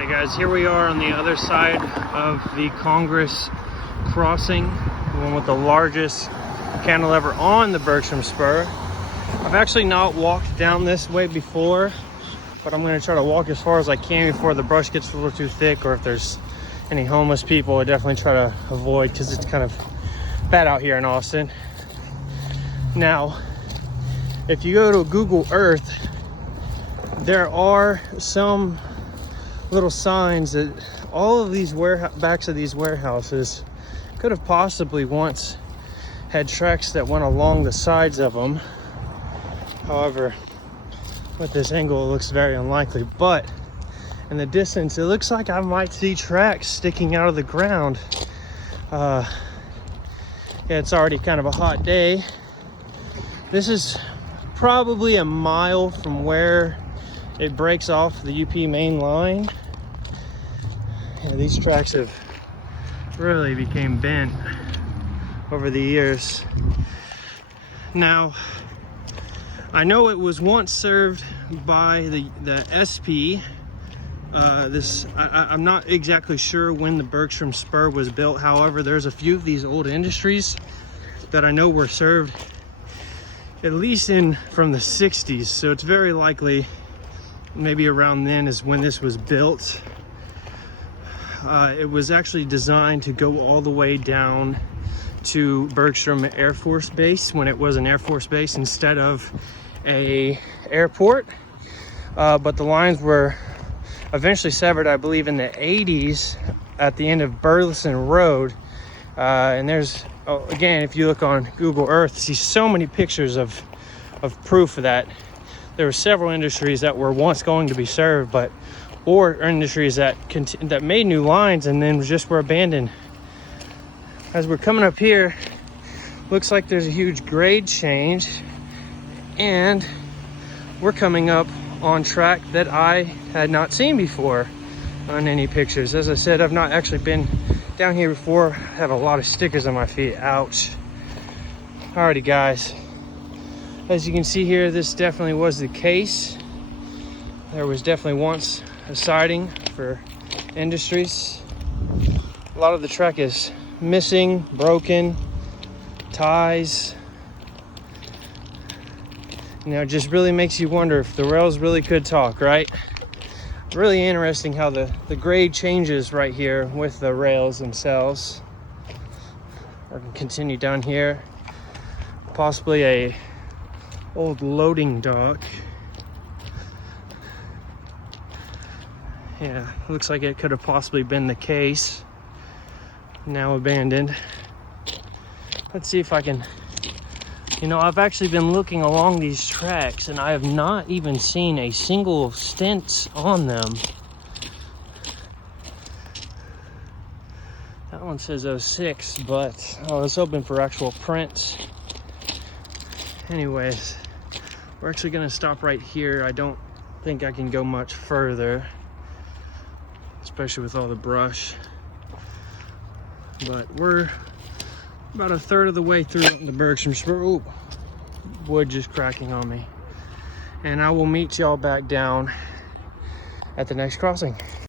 Alrighty guys, here we are on the other side of the Congress crossing, the one with the largest cantilever on the Bergstrom spur. I've actually not walked down this way before, but I'm going to try to walk as far as I can before the brush gets a little too thick, or if there's any homeless people, I definitely try to avoid because it's kind of bad out here in Austin. Now, if you go to Google Earth, there are some little signs that all of these backs of these warehouses could have possibly once had tracks that went along the sides of them. However, with this angle, it looks very unlikely, but in the distance, it looks like I might see tracks sticking out of the ground. Yeah, it's already kind of a hot day. This is probably a mile from where it breaks off the UP main line. Yeah, these tracks have really became bent over the years. Now, I know it was once served by the SP. I'm not exactly sure when the Bergstrom spur was built. However, there's a few of these old industries that I know were served at least from the 60s. So it's very likely maybe around then is when this was built. It was actually designed to go all the way down to Bergstrom Air Force Base when it was an Air Force Base instead of a airport. But the lines were eventually severed, I believe, in the 80s at the end of Burleson Road. And there's, again, if you look on Google Earth, you see so many pictures of proof of that. There were several industries that were once going to be served, or industries that made new lines and then just were abandoned. As we're coming up here, looks like there's a huge grade change, and we're coming up on track that I had not seen before on any pictures. As I said, I've not actually been down here before. I have a lot of stickers on my feet. Ouch. Alrighty guys, as you can see here, this definitely was the case. There was definitely once a siding for industries. A lot of the track is missing, broken, ties. You know, it just really makes you wonder if the rails really could talk, right? Really interesting how the grade changes right here with the rails themselves. I can continue down here. Possibly a old loading dock. Yeah, looks like it could have possibly been the case. Now abandoned. Let's see if I can... You know, I've actually been looking along these tracks and I have not even seen a single stint on them. That one says 06, but I was hoping for actual prints. Anyways, we're actually gonna stop right here. I don't think I can go much further, especially with all the brush. But we're about a third of the way through the Bergstrom spur. Ooh, wood just cracking on me. And I will meet y'all back down at the next crossing.